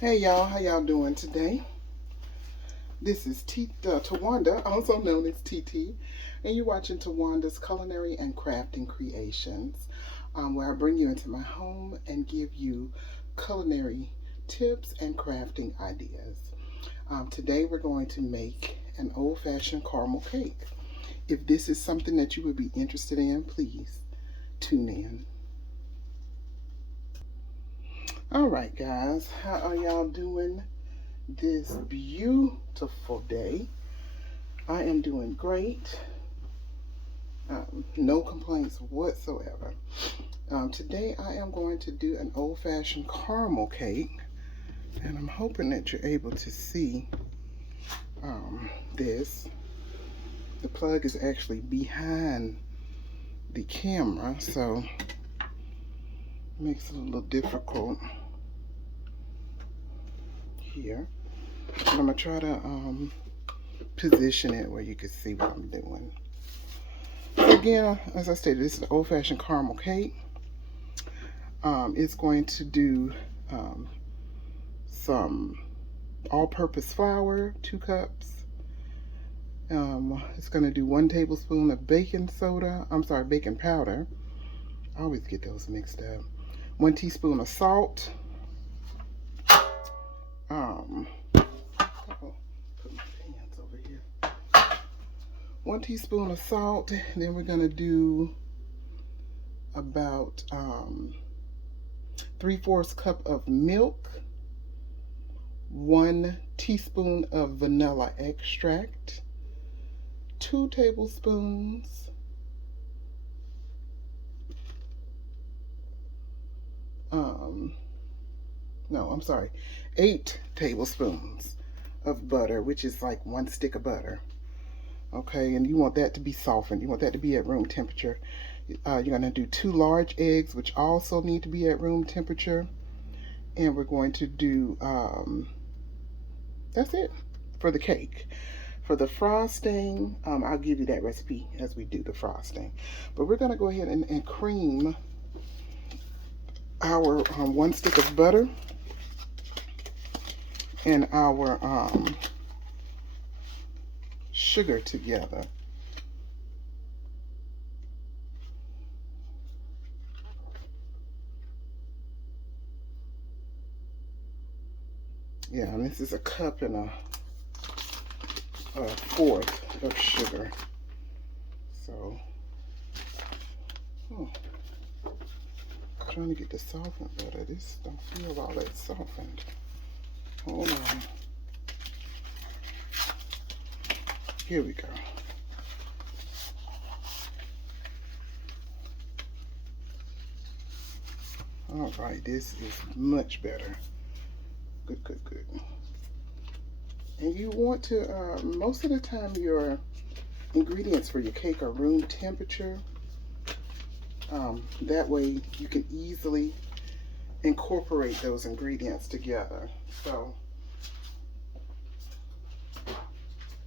Hey y'all, how y'all doing today? This is Tawanda, also known as TT, and you're watching Tawanda's Culinary and Crafting Creations, where I bring you into my home and give you culinary tips and crafting ideas. Today we're going to make an old-fashioned caramel cake. If this is something that you would be interested in, please tune in. All right, guys, how are y'all doing this beautiful day? I am doing great. No complaints whatsoever. Today I am going to do an old-fashioned caramel cake, and I'm hoping that you're able to see this. The plug is actually behind the camera, so it makes it a little difficult here. But I'm gonna try to position it where you can see what I'm doing. So again, as I stated, this is an old-fashioned caramel cake. It's going to do some all-purpose flour, 2 cups. It's going to do 1 tablespoon of baking powder. I always get those mixed up. 1 teaspoon of salt. Put my pans over here. 1 teaspoon of salt. And then we're going to do about 3/4 cup of milk. 1 teaspoon of vanilla extract. 2 tablespoons no, I'm sorry, 8 tablespoons of butter, which is like 1 stick of butter. Okay, and you want that to be softened. You want that to be at room temperature. You're going to do 2 large eggs, which also need to be at room temperature. And we're going to do, that's it for the cake. For the frosting, I'll give you that recipe as we do the frosting. But we're going to go ahead and cream our 1 stick of butter and our sugar together. Yeah, and this is a cup and a 1/4 of sugar. So, trying to get the softened butter. This don't feel all that softened. Hold on. Here we go. All right, this is much better. Good, good, good. And you want to, most of the time your ingredients for your cake are room temperature. That way you can easily incorporate those ingredients together. So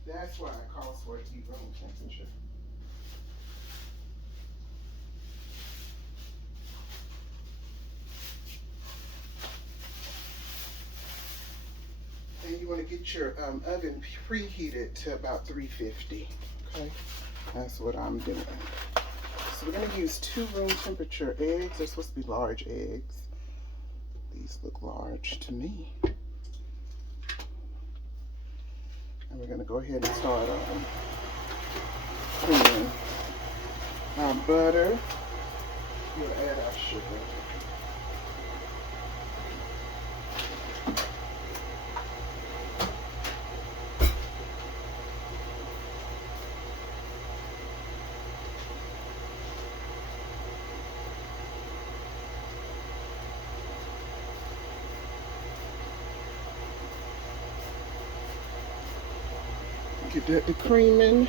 that's why it calls for it to be room temperature. And you want to get your oven preheated to about 350. Okay, that's what I'm doing. So we're going to use 2 room temperature eggs. They're supposed to be large eggs. These look large to me. And we're going to go ahead and start creaming our butter. We'll add our sugar. Get that to creaming.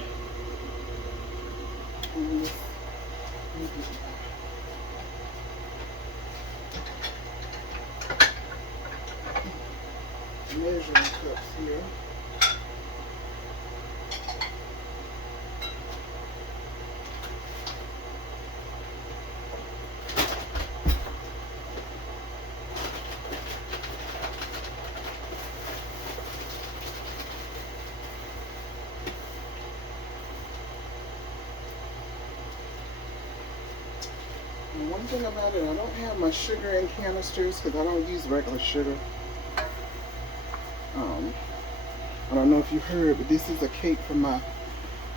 Measuring cups here. one thing about it, I don't have my sugar in canisters because I don't use regular sugar. I don't know if you heard, but this is a cake from my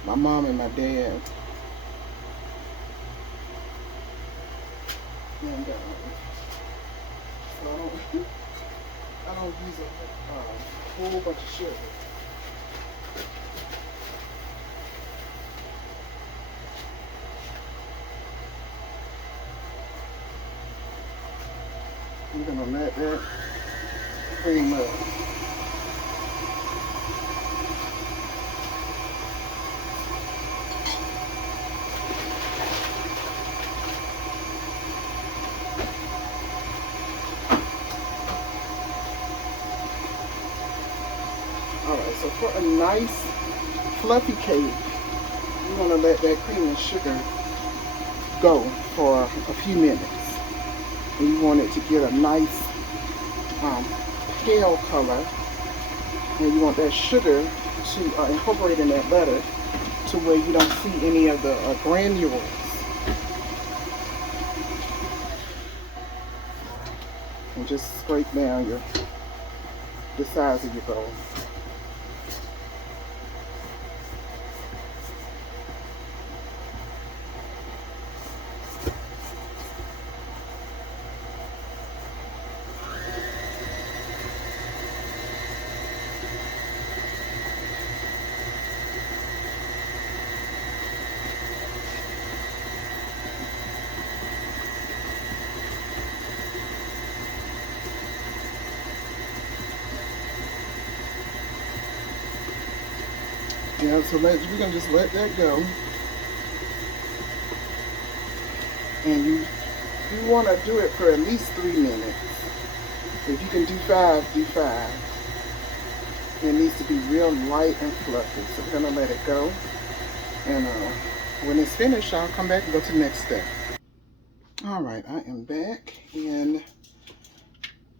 mom and my dad. And so I don't use a whole bunch of sugar. I'm gonna let that cream up. Alright, so for a nice fluffy cake, you want to let that cream and sugar go for a few minutes. And you want it to get a nice pale color. And you want that sugar to incorporate in that butter to where you don't see any of the granules. And just scrape down the size of your bowl. Yeah, so we're gonna just let that go. And you want to do it for at least 3 minutes. If you can do 5, do 5. It needs to be real light and fluffy. So we're gonna let it go. And when it's finished, I'll come back and go to the next step. All right, I am back, and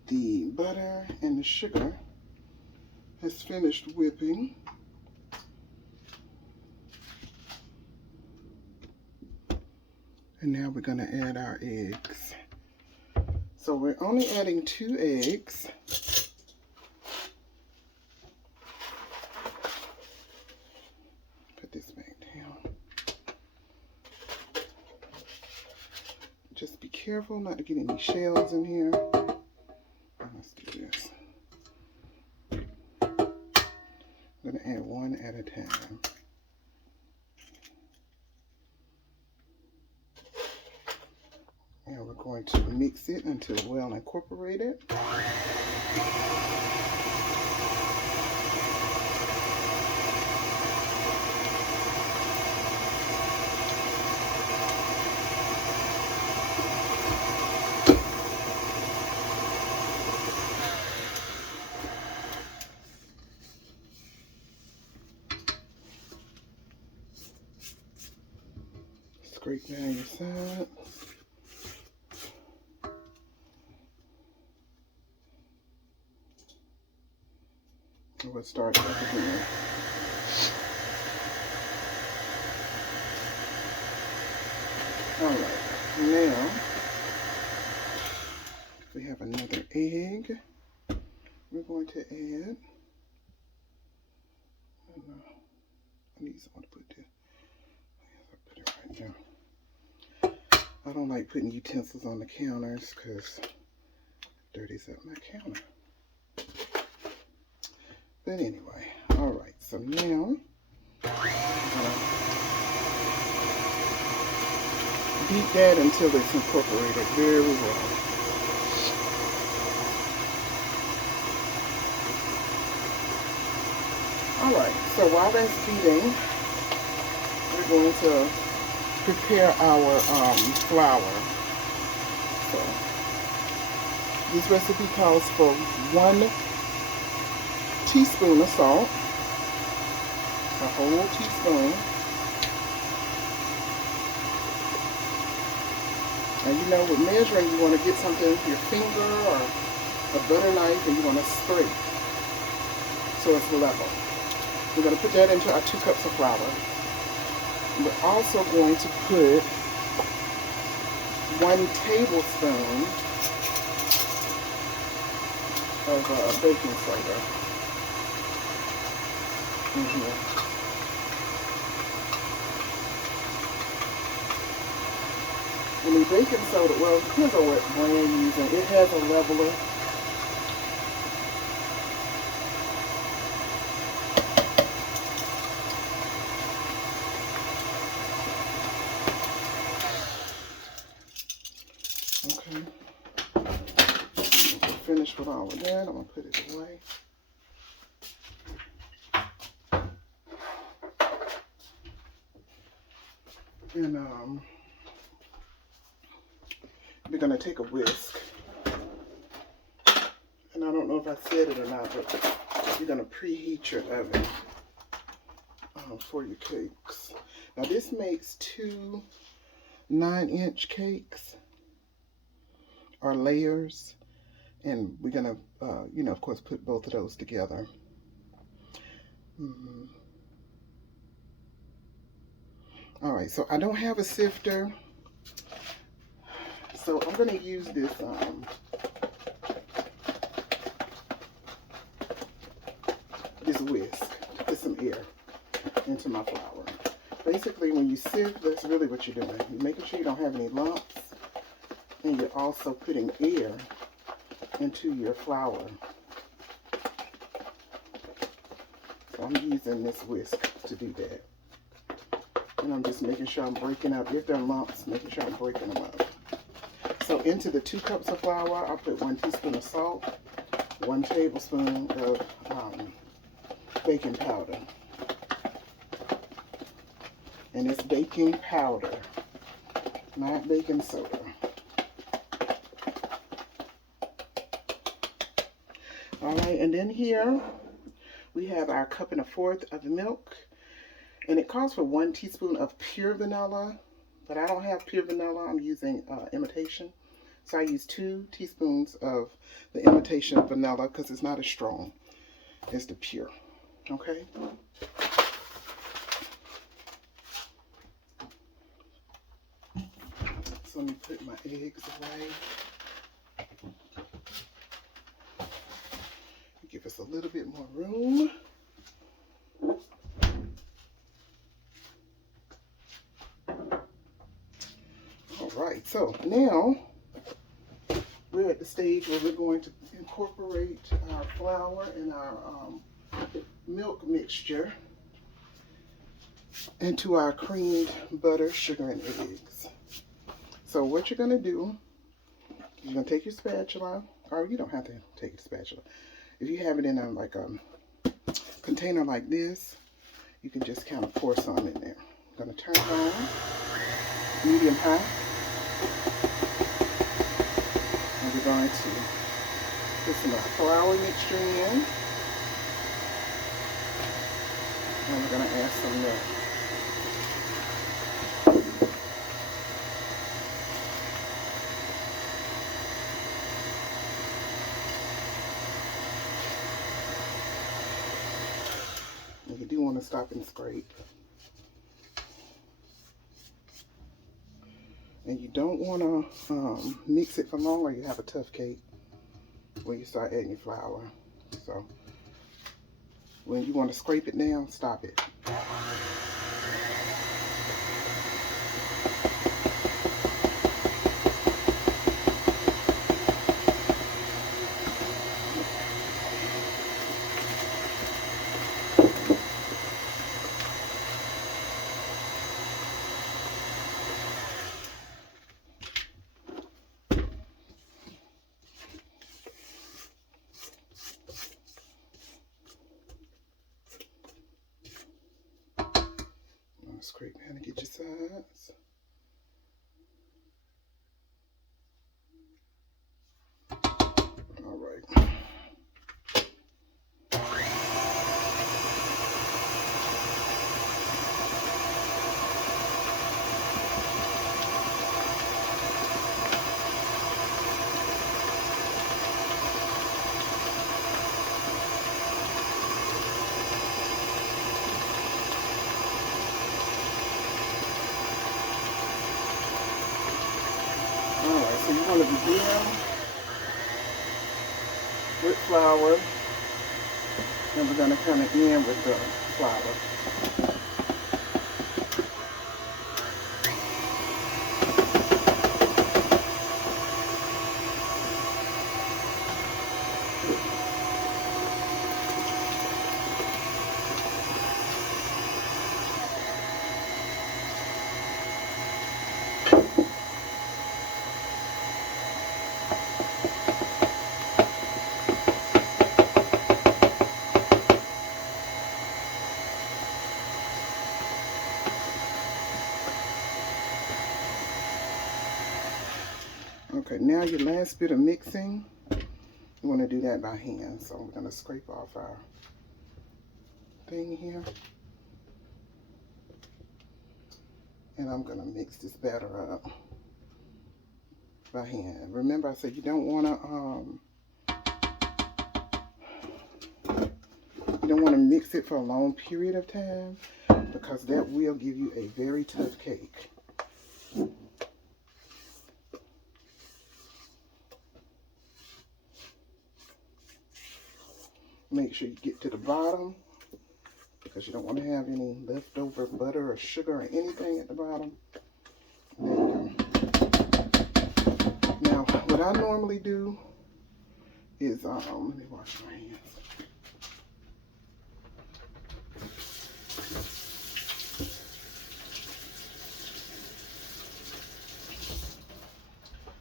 the butter and the sugar has finished whipping. And now we're going to add our eggs. So we're only adding 2 eggs. Put this back down. Just be careful not to get any shells in here. Let's do this. I'm going to add 1 at a time. And we're going to mix it until well incorporated. Scrape down your side. We'll start over here. Alright, now we have another egg. We're going to add, I need someone to put this. I'll put it right now. I don't like putting utensils on the counters because it dirties up my counter. But anyway, all right, so now beat that until it's incorporated very well. All right, so while that's beating, we're going to prepare our flour. So this recipe calls for 1 teaspoon of salt, a whole teaspoon. And you know, with measuring, you want to get something with your finger or a butter knife, and you want to scrape so it's level. We're going to put that into our 2 cups of flour. We're also going to put 1 tablespoon of baking soda in here. And the baking soda, well, it depends on what brand you're using. It has a leveler. Okay. Finished with all of that. I'm going to put it away. And we're going to take a whisk. And I don't know if I said it or not, but you're going to preheat your oven for your cakes. Now this makes 2 9-inch cakes or layers. And we're going to, you know, of course, put both of those together. All right, so I don't have a sifter. So I'm going to use this this whisk to put some air into my flour. Basically, when you sieve, that's really what you're doing. You're making sure you don't have any lumps, and you're also putting air into your flour. So I'm using this whisk to do that. And I'm just making sure I'm breaking up, if there are lumps, making sure I'm breaking them up. So into the 2 cups of flour, I'll put 1 teaspoon of salt, 1 tablespoon of baking powder. And it's baking powder, not baking soda. All right, and then here we have our 1 1/4 cups of milk. And it calls for 1 teaspoon of pure vanilla, but I don't have pure vanilla. I'm using imitation. So I use 2 teaspoons of the imitation vanilla because it's not as strong as the pure. Okay? So let me put my eggs away. Give us a little bit more room. All right, so now we're at the stage where we're going to incorporate our flour and our milk mixture into our creamed butter, sugar, and eggs. So what you're going to do, you're going to take your spatula, or you don't have to take your spatula. If you have it in a container like this, you can just kind of pour some in there. I'm going to turn it on, medium high. And we're going to put some of our flour mixture in. And we're going to add some milk. You do want to stop and scrape. And you don't want to mix it for long or you have a tough cake when you start adding your flour. So when you want to scrape it down, stop it. Scrape down and get your sides. All right. So you want to begin with flour, and we're going to kind of end with the flour. Okay, now your last bit of mixing, you want to do that by hand. So I'm going to scrape off our thing here. And I'm going to mix this batter up by hand. Remember, I said you don't want to mix it for a long period of time, because that will give you a very tough cake. Make sure you get to the bottom, because you don't want to have any leftover butter or sugar or anything at the bottom. There you go. Now, what I normally do is, let me wash my hands.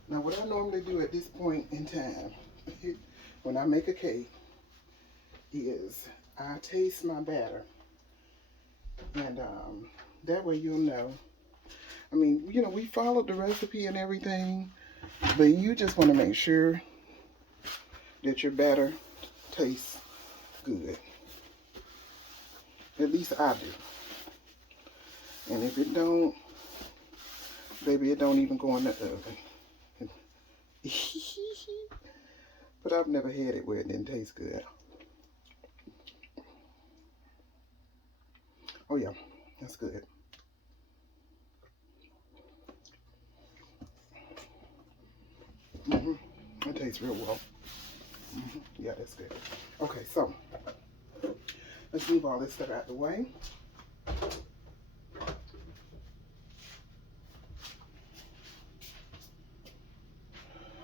Now, what I normally do at this point in time, when I make a cake, is I taste my batter, and that way you'll know. I mean, you know, we followed the recipe and everything, but you just want to make sure that your batter tastes good. At least I do. And if it don't, baby, it don't even go in the oven. But I've never had it where it didn't taste good. Oh yeah, that's good. It tastes real well. Yeah, that's good. Okay, so let's move all this stuff out the way.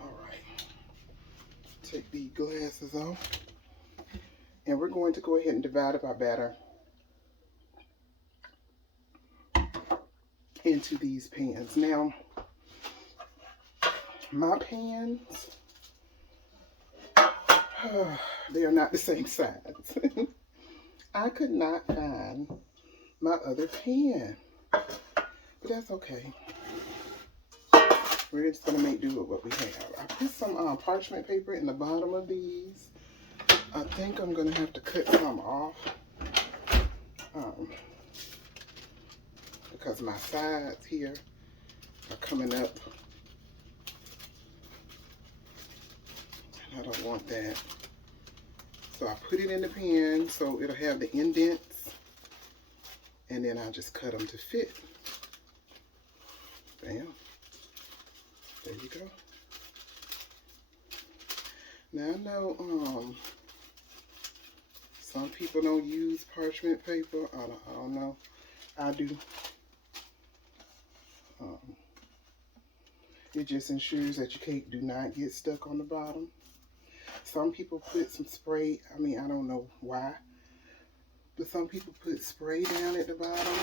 All right, take the glasses off, and we're going to go ahead and divide up our batter into these pans. Now, my pans, they are not the same size. I could not find my other pan, but that's okay. We're just gonna make do with what we have. I put some parchment paper in the bottom of these. I think I'm gonna have to cut some off because my sides here are coming up. I don't want that. So I put it in the pan so it'll have the indents, and then I just cut them to fit. Bam. There you go. Now I know some people don't use parchment paper. I don't know. I do. It just ensures that your cake do not get stuck on the bottom. Some people put some spray, I mean, I don't know why, but some people put spray down at the bottom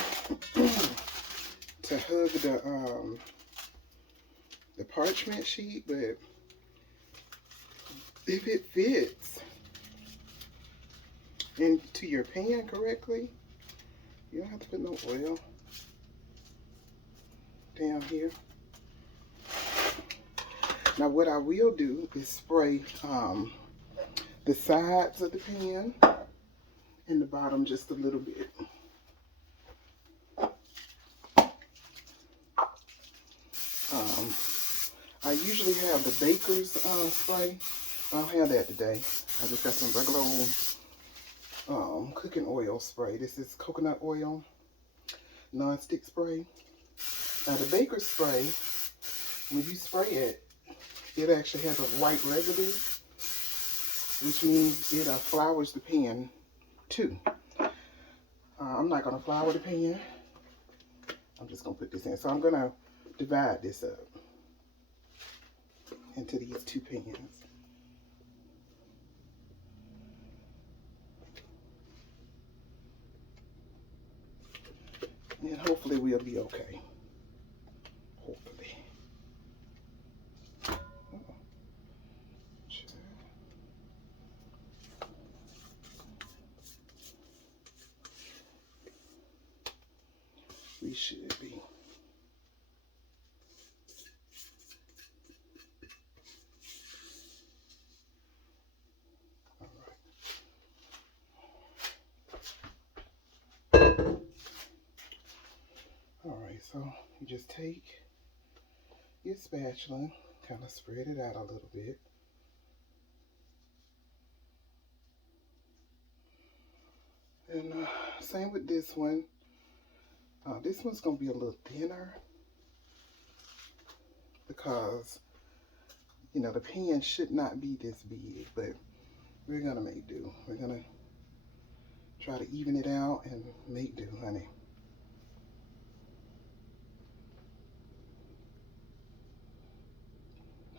to hug the parchment sheet, but if it fits into your pan correctly, you don't have to put no oil down here. Now what I will do is spray the sides of the pan and the bottom just a little bit. I usually have the baker's spray. I don't have that today. I just got some regular old cooking oil spray. This is coconut oil non-stick spray. Now the baker's spray, when you spray it, it actually has a white residue, which means it flours the pan too. I'm not going to flour the pan. I'm just going to put this in. So I'm going to divide this up into these two pans. And hopefully we'll be okay. Hopefully. We should be. All right, so you just take your spatula, kind of spread it out a little bit. And same with this one. This one's going to be a little thinner because, you know, the pan should not be this big, but we're going to make do. We're going to try to even it out and make do, honey.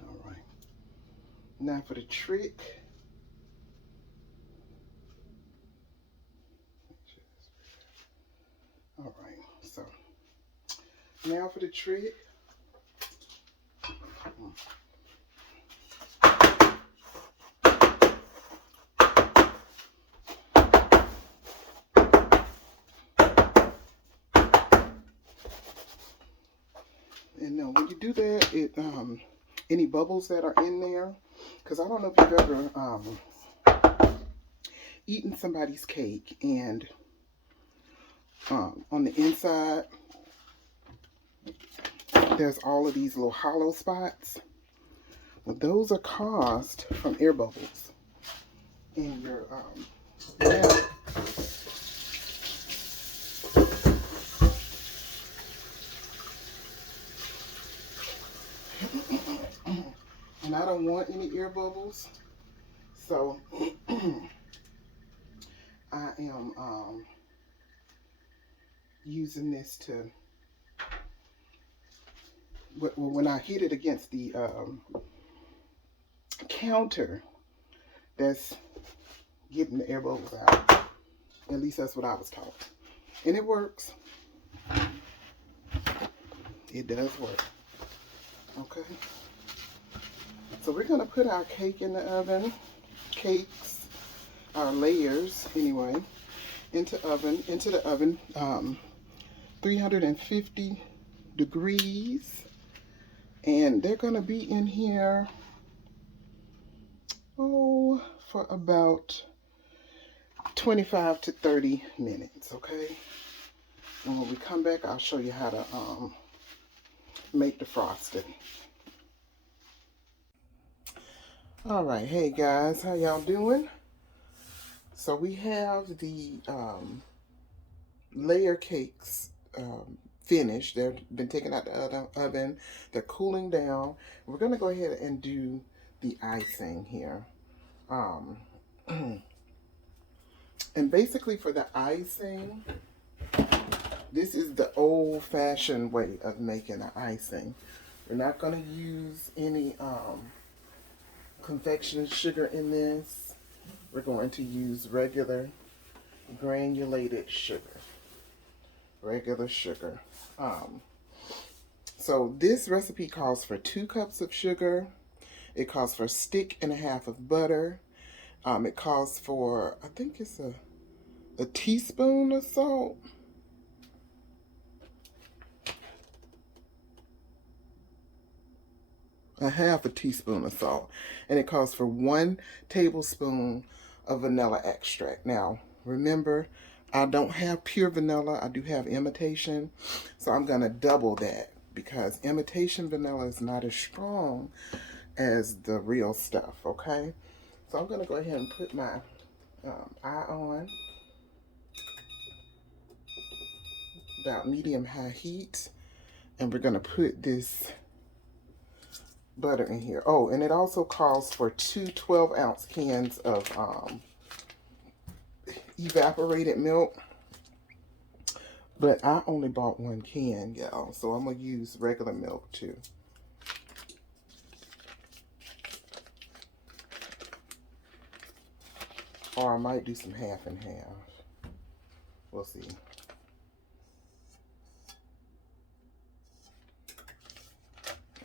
All right. Now for the trick. All right, so now for the trick. And when you do that, it any bubbles that are in there, because I don't know if you've ever eaten somebody's cake and on the inside there's all of these little hollow spots. Well, those are caused from air bubbles in your milk. And I don't want any air bubbles, so I am using this to, when I hit it against the counter, that's getting the air bubbles out. At least that's what I was taught. And it works. It does work. Okay. So we're going to put our cake in the oven. Cakes, our layers anyway, into the oven, 350 degrees. And they're going to be in here, for about 25 to 30 minutes, okay? And when we come back, I'll show you how to make the frosting. All right, hey guys, how y'all doing? So we have the layer cakes finished. They've been taken out the oven. They're cooling down. We're gonna go ahead and do the icing here. And basically for the icing, this is the old-fashioned way of making an icing. We're not gonna use any confectionate sugar in this. We're going to use regular granulated sugar. Regular sugar. So this recipe calls for 2 cups of sugar. It calls for 1.5 sticks of butter. It calls for, I think it's a teaspoon of salt. A 1/2 teaspoon of salt. And it calls for 1 tablespoon of vanilla extract. Now, remember, I don't have pure vanilla. I do have imitation. So I'm going to double that because imitation vanilla is not as strong as the real stuff, okay? So I'm going to go ahead and put my eye on. About medium-high heat. And we're going to put this butter in here. Oh, and it also calls for 2 12-ounce cans of evaporated milk. But I only bought 1 can, y'all. So I'm going to use regular milk too. Or I might do some half and half. We'll see.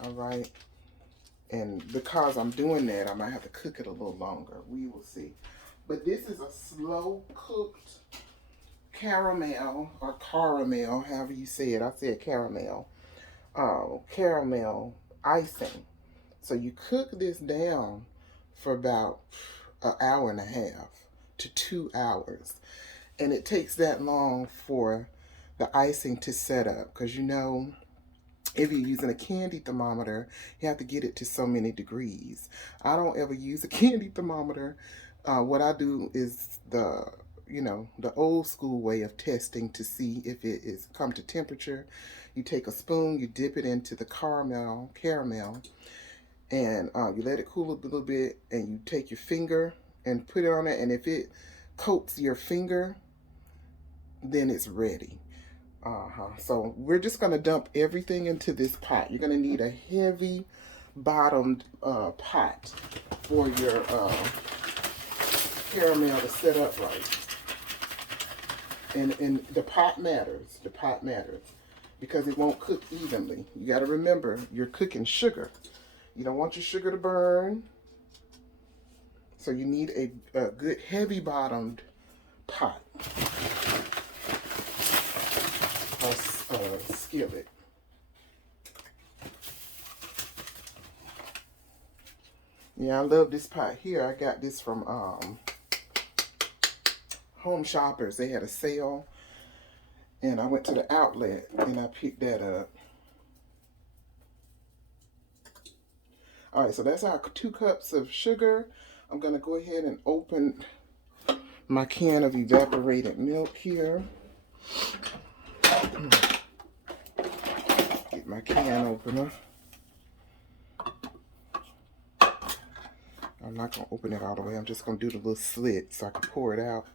All right. And because I'm doing that, I might have to cook it a little longer. We will see. But this is a slow cooked caramel or caramel, however you say it. I said caramel. Caramel icing. So you cook this down for about an hour and a half to 2 hours. And it takes that long for the icing to set up. Because you know, if you're using a candy thermometer, you have to get it to so many degrees. I don't ever use a candy thermometer. What I do is the old school way of testing to see if it is come to temperature. You take a spoon, you dip it into the caramel, and you let it cool a little bit, and you take your finger and put it on it, and if it coats your finger, then it's ready. So we're just going to dump everything into this pot. You're going to need a heavy bottomed pot for your caramel to set up right. And the pot matters. The pot matters because it won't cook evenly. You got to remember, you're cooking sugar. You don't want your sugar to burn. So you need a good heavy bottomed pot. Skillet. Yeah, I love this pot here. I got this from Home Shoppers. They had a sale, and I went to the outlet and I picked that up. All right, so that's our 2 cups of sugar. I'm gonna go ahead and open my can of evaporated milk here. Get my can opener. I'm not going to open it all the way. I'm just going to do the little slit so I can pour it out.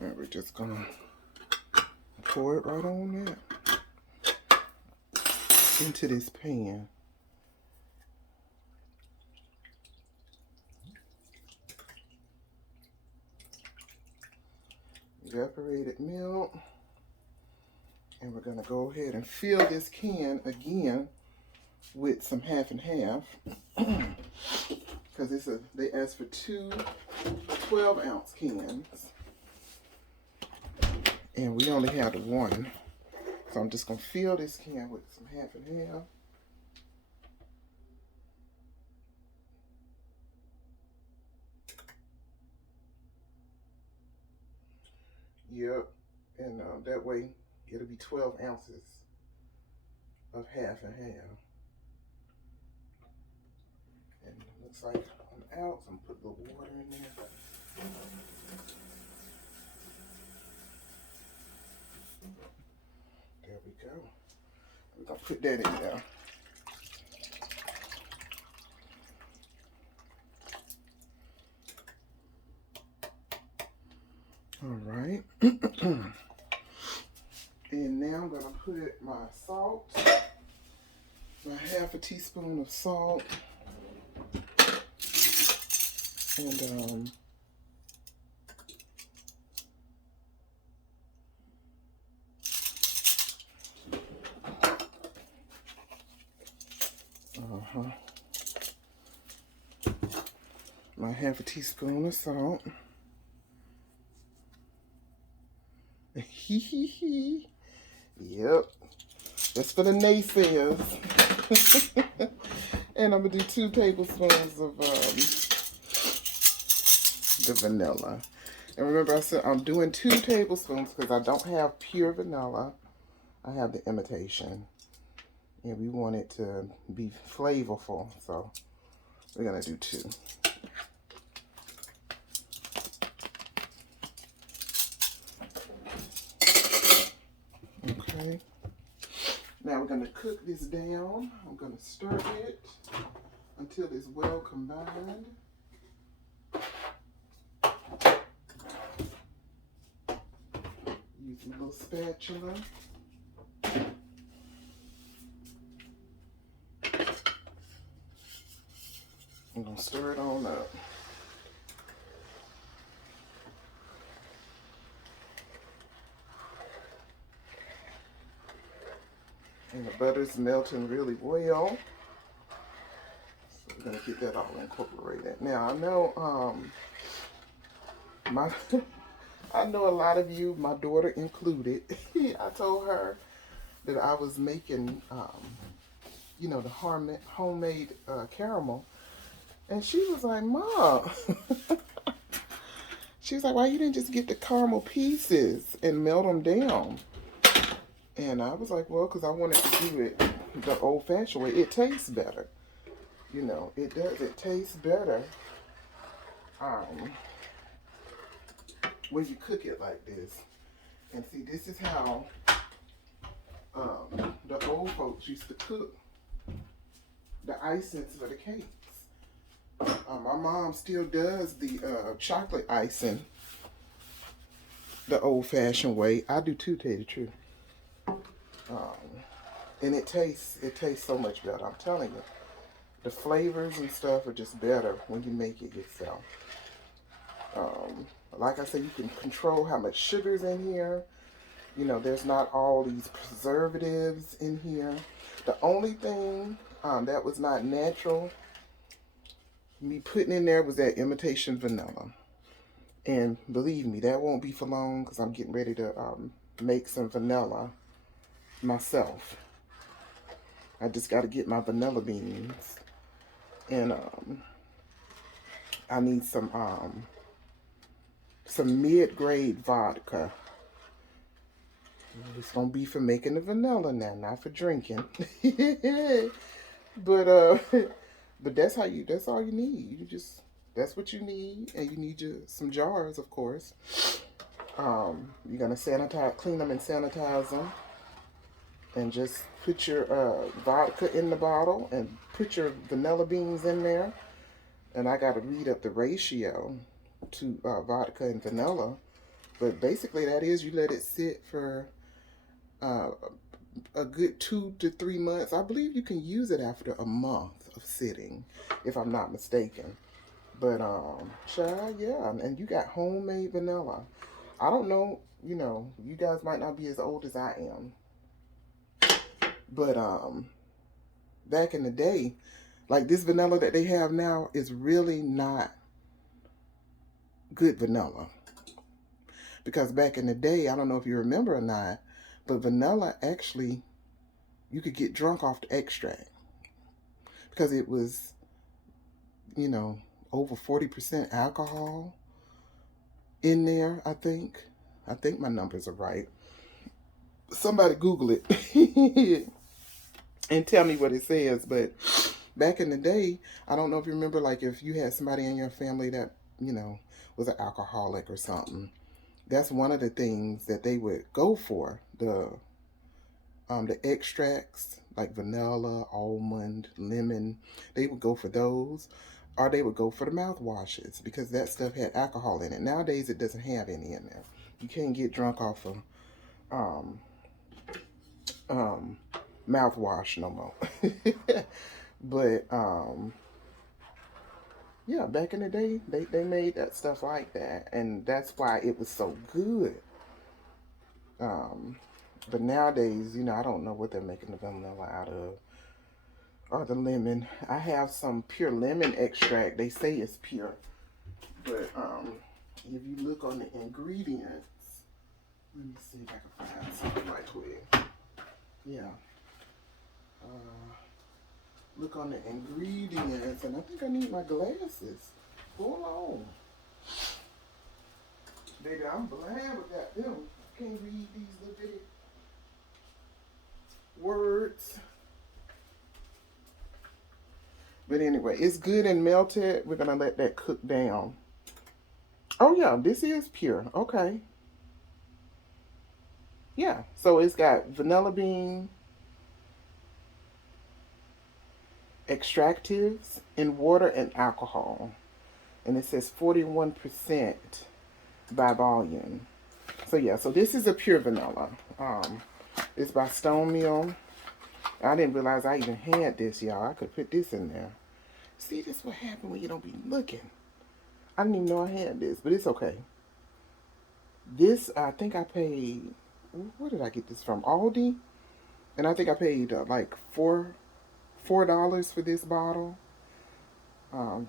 And we're just going to pour it right on there into this pan. Evaporated milk, and we're going to go ahead and fill this can again with some half and half because they asked for 2 12-ounce cans and we only had 1, so I'm just going to fill this can with some half and half. Yep, and that way it'll be 12 ounces of half and half. And it looks like I'm out, so I'm put a little water in there. There we go. We're gonna put that in there. All right. And now I'm gonna put my salt, my half a teaspoon of salt, and my half a teaspoon of salt. Yep, that's for the naysayers. And I'm gonna do 2 tablespoons of the vanilla. And remember, I said I'm doing 2 tablespoons because I don't have pure vanilla. I have the imitation, and we want it to be flavorful, so we're gonna do 2. Okay. Now we're going to cook this down. I'm going to stir it until it's well combined. Use a little spatula. I'm going to stir it on up. And the butter's melting really well. So we're going to get that all incorporated. Now I know I know a lot of you, my daughter included, I told her that I was making you know, the homemade caramel. And she was like, Mom, she was like, why you didn't just get the caramel pieces and melt them down? And I was like, well, because I wanted to do it the old-fashioned way. It tastes better. You know, it does. It tastes better when you cook it like this. And see, this is how the old folks used to cook the icings for the cakes. My mom still does the chocolate icing the old-fashioned way. I do too, tell you the truth. And it tastes so much better. I'm telling you, the flavors and stuff are just better when you make it yourself. Like I said, you can control how much sugar's in here. You know, there's not all these preservatives in here. The only thing that was not natural, me putting in there, was that imitation vanilla. And believe me, that won't be for long because I'm getting ready to make some vanilla myself. I just got to get my vanilla beans, and I need some mid-grade vodka. It's gonna be for making the vanilla now, not for drinking. but that's all you need. That's what you need, and you need some jars, of course. You're gonna clean them and sanitize them. And just put your vodka in the bottle and put your vanilla beans in there. And I got to read up the ratio to vodka and vanilla. But basically that is, you let it sit for a good 2 to 3 months. I believe you can use it after a month of sitting, if I'm not mistaken. But, child, yeah. And you got homemade vanilla. I don't know, you know, you guys might not be as old as I am. But back in the day, like this vanilla that they have now is really not good vanilla. Because back in the day, I don't know if you remember or not, but vanilla actually, you could get drunk off the extract. Because it was, you know, over 40% alcohol in there, I think. I think my numbers are right. Somebody Google it. And tell me what it says. But back in the day, I don't know if you remember, like if you had somebody in your family that, you know, was an alcoholic or something, that's one of the things that they would go for. The extracts like vanilla, almond, lemon, they would go for those. Or they would go for the mouthwashes because that stuff had alcohol in it. Nowadays, it doesn't have any in there. You can't get drunk off of mouthwash no more. But yeah, back in the day, they made that stuff like that, and that's why it was so good. But nowadays, you know, I don't know what they're making the vanilla out of, or the lemon. I have some pure lemon extract. They say it's pure, but if you look on the ingredients, let me see if I can find something right quick. Yeah. Look on the ingredients, and I think I need my glasses. Hold on. Baby, I'm blind without them. I can't read these little bitty words. But anyway, it's good and melted. We're going to let that cook down. Oh, yeah, this is pure. Okay. yeah, so it's got vanilla bean extractives in water and alcohol. And it says 41% by volume. So yeah, so this is a pure vanilla. It's by Stone Mill. I didn't realize I even had this, y'all. I could put this in there. See, this is what happens when you don't be looking. I didn't even know I had this, but it's okay. This, I think I paid, where did I get this from? Aldi? And I think I paid like $4 for this bottle.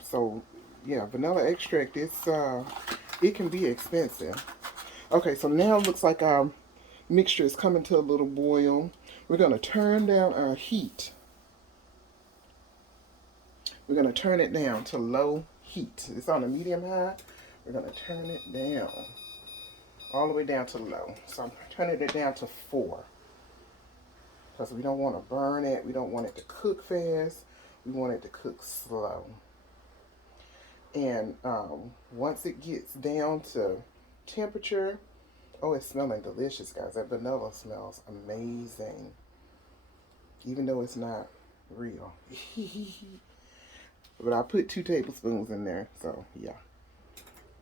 So yeah, vanilla extract, it can be expensive. Okay, so now it looks like our mixture is coming to a little boil. We're going to turn down our heat. We're going to turn it down to low heat. It's on a medium high. We're going to turn it down, all the way down to low. So I'm turning it down to 4. Because we don't want to burn it. We don't want it to cook fast. We want it to cook slow. And once it gets down to temperature, oh, it's smelling delicious, guys. That vanilla smells amazing. Even though it's not real. But I put 2 tablespoons in there, so yeah.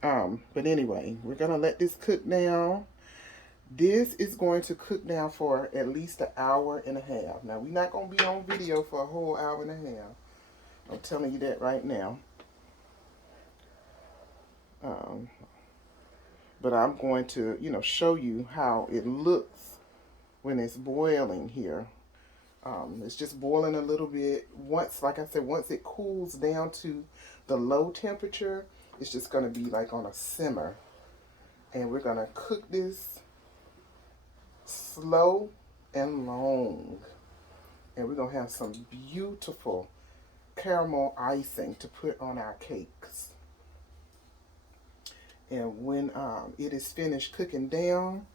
But anyway, we're going to let this cook down. This is going to cook down for at least an hour and a half. Now, we're not going to be on video for a whole hour and a half. I'm telling you that right now. But I'm going to, show you how it looks when it's boiling here. It's just boiling a little bit. Once, like I said, once it cools down to the low temperature, it's just going to be like on a simmer. And we're going to cook this slow and long. And we're going to have some beautiful caramel icing to put on our cakes. And when it is finished cooking down,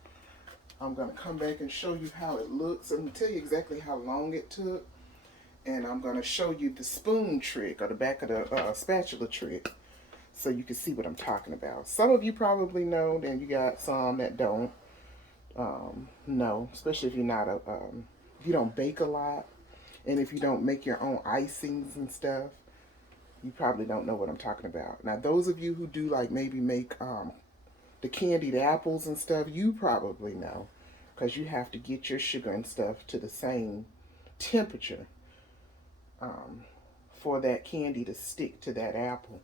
I'm going to come back and show you how it looks. I'm going to tell you exactly how long it took. And I'm going to show you the spoon trick, or the back of the spatula trick, so you can see what I'm talking about. Some of you probably know, then you got some that don't know, especially if you're not if you don't bake a lot, and if you don't make your own icings and stuff, you probably don't know what I'm talking about. Now, those of you who do like maybe make the candied apples and stuff, you probably know, because you have to get your sugar and stuff to the same temperature for that candy to stick to that apple.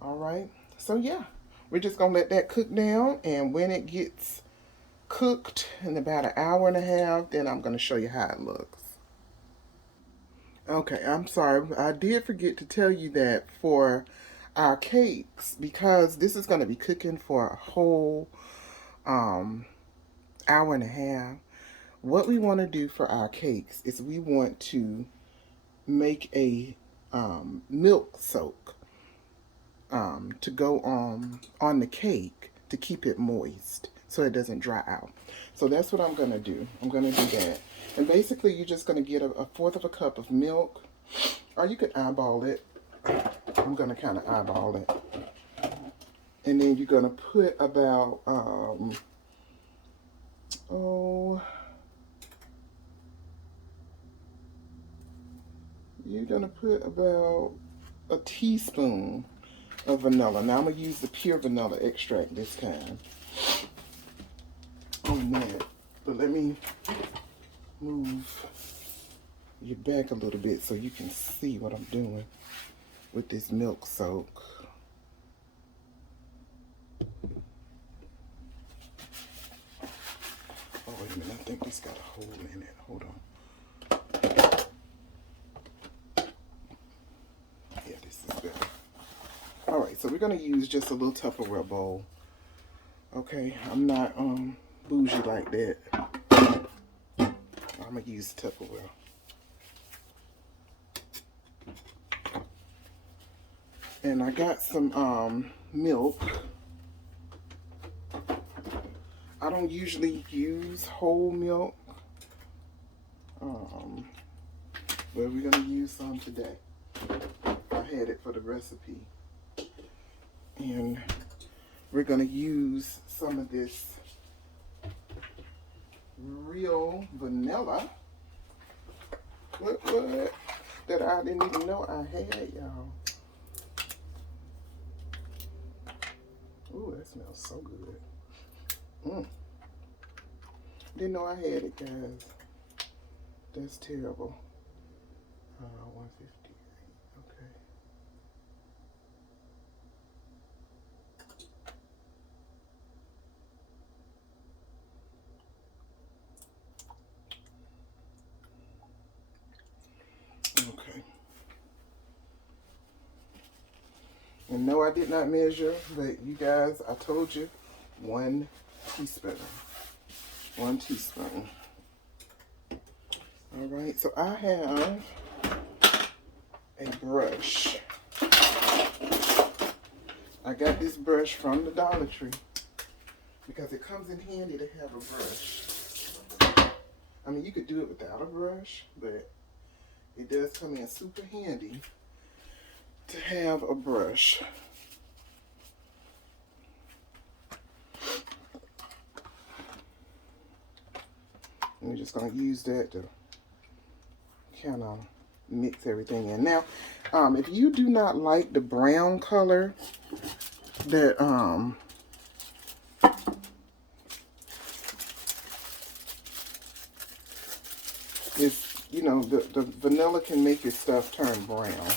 All right, so yeah, we're just gonna let that cook down, and when it gets cooked in about an hour and a half, then I'm gonna show you how it looks. Okay, I'm sorry, I did forget to tell you that for our cakes, because this is going to be cooking for a whole hour and a half, what we want to do for our cakes is we want to make a milk soak to go on the cake to keep it moist so it doesn't dry out. So that's what I'm going to do. I'm going to do that. And basically, you're just going to get a 1/4 cup of milk, or you could eyeball it. I'm going to kind of eyeball it. And then you're going to put about, you're going to put about a teaspoon of vanilla. Now I'm going to use the pure vanilla extract this time on that. But let me move you back a little bit so you can see what I'm doing with this milk soak. Oh, wait a minute. I think this got a hole in it. Hold on. Yeah, this is better. All right, so we're going to use just a little Tupperware bowl. Okay, I'm not bougie like that. I'm going to use Tupperware. And I got some milk. I don't usually use whole milk, but we're going to use some today. I had it for the recipe. And we're going to use some of this real vanilla. What? That I didn't even know I had, y'all. Ooh, that smells so good. Didn't know I had it, guys. That's terrible. 158. Okay. Okay. And no, I did not measure, but you guys, I told you, 1 teaspoon. 1 teaspoon. All right, so I have a brush. I got this brush from the Dollar Tree because it comes in handy to have a brush. I mean, you could do it without a brush, but it does come in super handy to have a brush. And we're just going to use that to kind of mix everything in. Now, if you do not like the brown color that is, you know, the vanilla can make your stuff turn brown.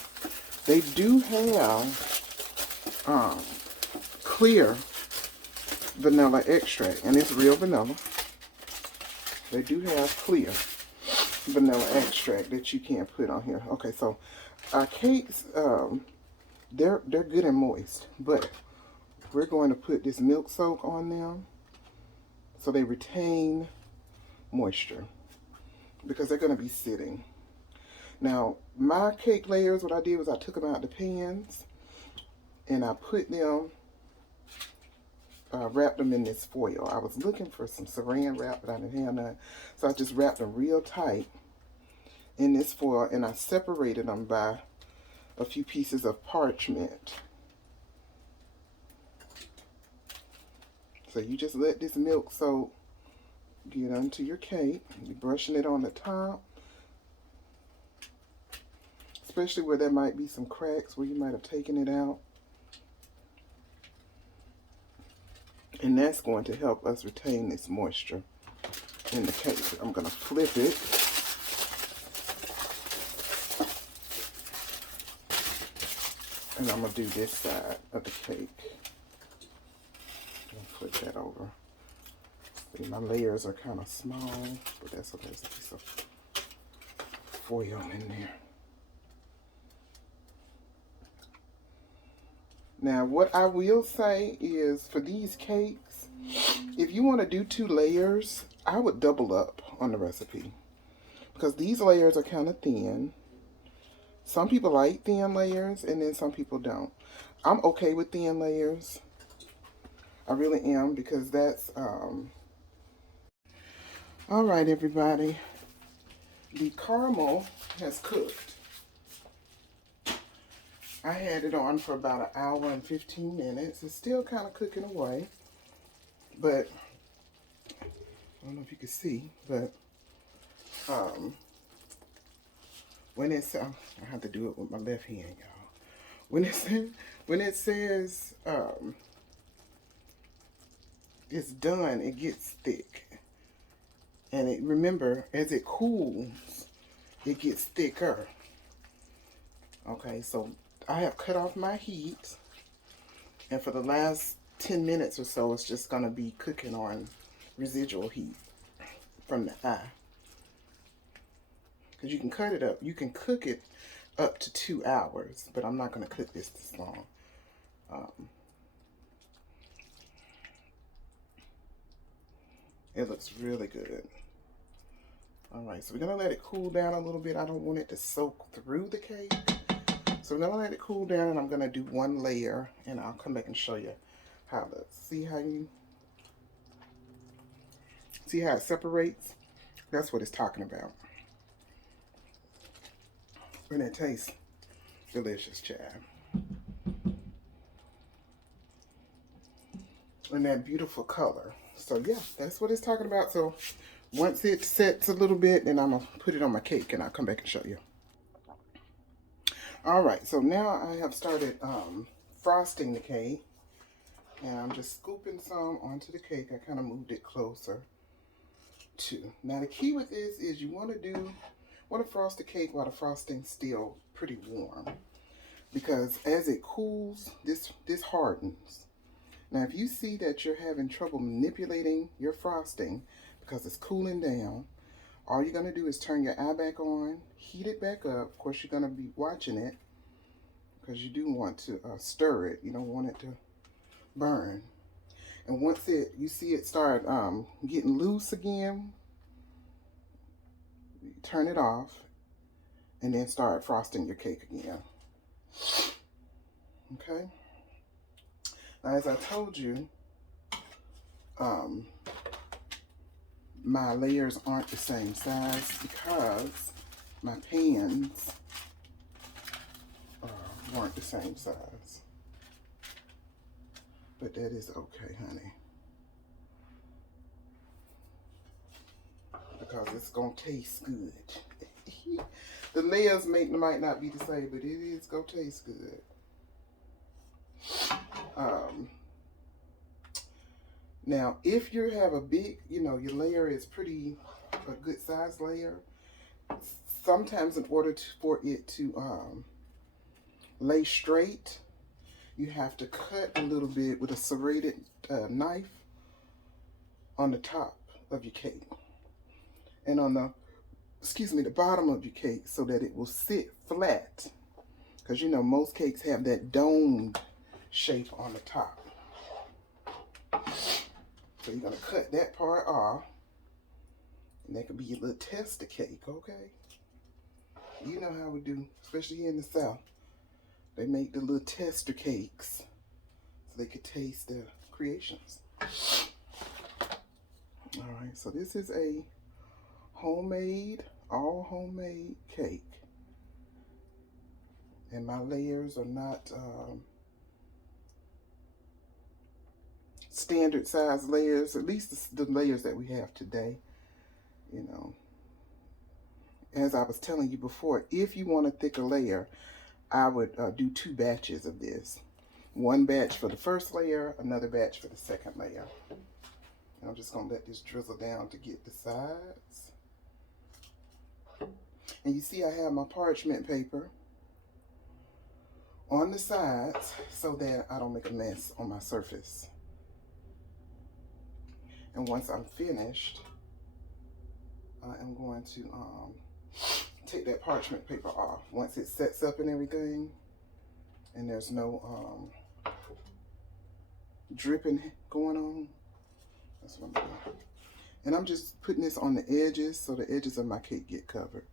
They do have clear vanilla extract, and it's real vanilla. They do have clear vanilla extract that you can put on here. Okay, so our cakes, they're good and moist, but we're going to put this milk soak on them so they retain moisture because they're going to be sitting. Now, my cake layers, what I did was I took them out the pans and I put them, wrapped them in this foil. I was looking for some saran wrap, but I didn't have none. So I just wrapped them real tight in this foil and I separated them by a few pieces of parchment. So you just let this milk soak get onto your cake. You're brushing it on the top, especially where there might be some cracks where you might have taken it out. And that's going to help us retain this moisture in the cake. I'm going to flip it. And I'm going to do this side of the cake. Flip that over. See, my layers are kind of small, but that's okay. There's a piece of foil in there. Now, what I will say is for these cakes, if you want to do 2 layers, I would double up on the recipe because these layers are kind of thin. Some people like thin layers and then some people don't. I'm okay with thin layers. I really am because that's, all right, everybody. The caramel has cooked. I had it on for about 1 hour and 15 minutes. It's still kind of cooking away, but I don't know if you can see, but when it's, I have to do it with my left hand, y'all. When it says it's done, it gets thick. And it, remember, as it cools, it gets thicker. Okay, so I have cut off my heat. And for the last 10 minutes or so, it's just going to be cooking on residual heat from the eye. Because you can cut it up. You can cook it up to 2 hours. But I'm not going to cook this long. It looks really good. Alright, so we're going to let it cool down a little bit. I don't want it to soak through the cake. So we're going to let it cool down and I'm going to do 1 layer. And I'll come back and show you how to see how it separates. That's what it's talking about. And it tastes delicious, child. And that beautiful color. So yeah, that's what it's talking about. So once it sets a little bit, then I'm gonna put it on my cake and I'll come back and show you. All right, so now I have started frosting the cake, and I'm just scooping some onto the cake. I kind of moved it closer too. Now the key with this is you want to frost the cake while the frosting's still pretty warm, because as it cools, this hardens. Now if you see that you're having trouble manipulating your frosting because it's cooling down, all you're going to do is turn your eye back on, heat it back up. Of course, you're going to be watching it because you do want to stir it. You don't want it to burn. And once you see it start getting loose again, turn it off and then start frosting your cake again. Okay? Now, as I told you, my layers aren't the same size because my pans weren't the same size. But that is okay, honey. Because it's gonna taste good. The layers might not be the same, but it is gonna taste good. Now, if you have a big, your layer is a good size layer, sometimes in order for it to lay straight, you have to cut a little bit with a serrated knife on the top of your cake and on the bottom of your cake, so that it will sit flat, because most cakes have that domed shape on the top. So you're gonna cut that part off, and that could be your little tester cake. Okay, you know how we do, especially here in the South. They make the little tester cakes so they could taste the creations. All right, so this is a all homemade cake. And my layers are not standard size layers, at least the layers that we have today. As I was telling you before, if you want a thicker layer, I would do 2 batches of this. 1 batch for the first layer, another batch for the second layer. And I'm just gonna let this drizzle down to get the sides. And you see I have my parchment paper on the sides so that I don't make a mess on my surface. And once I'm finished, I am going to take that parchment paper off. Once it sets up and everything, and there's no dripping going on, that's what I'm doing. And I'm just putting this on the edges so the edges of my cake get covered,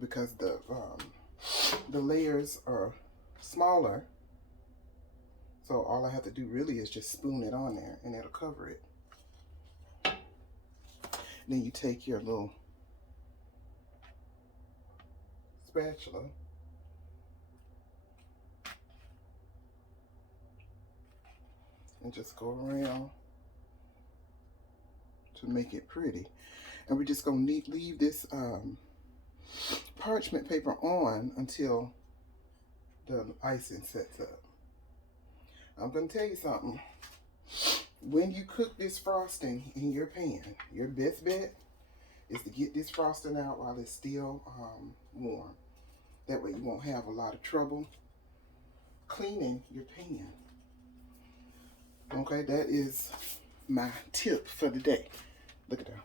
because the layers are smaller. So all I have to do really is just spoon it on there and it'll cover it. Then you take your little spatula and just go around to make it pretty. And we're just going to leave this parchment paper on until the icing sets up. I'm going to tell you something. When you cook this frosting in your pan, your best bet is to get this frosting out while it's still warm. That way you won't have a lot of trouble cleaning your pan. Okay, that is my tip for the day. Look at that.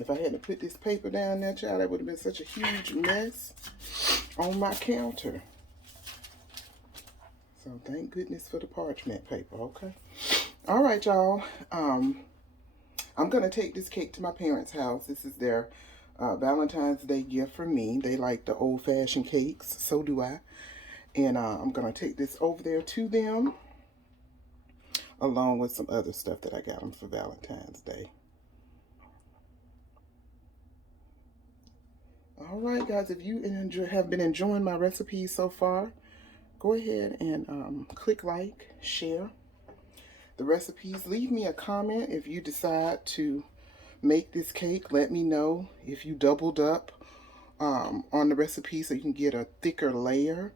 If I hadn't put this paper down there, child, that would have been such a huge mess on my counter. So thank goodness for the parchment paper, okay? All right, y'all. I'm going to take this cake to my parents' house. This is their Valentine's Day gift for me. They like the old-fashioned cakes. So do I. And I'm going to take this over there to them, along with some other stuff that I got them for Valentine's Day. All right, guys. If you have been enjoying my recipes so far, go ahead and click like, share. the recipes. Leave me a comment if you decide to make this cake. Let me know if you doubled up on the recipe so you can get a thicker layer.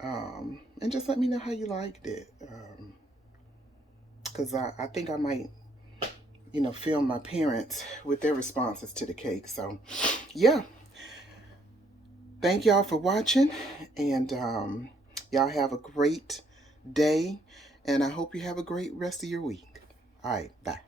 And just let me know how you liked it. Because I think I might, film my parents with their responses to the cake. So, yeah. Thank y'all for watching. And y'all have a great day. And I hope you have a great rest of your week. All right. Bye.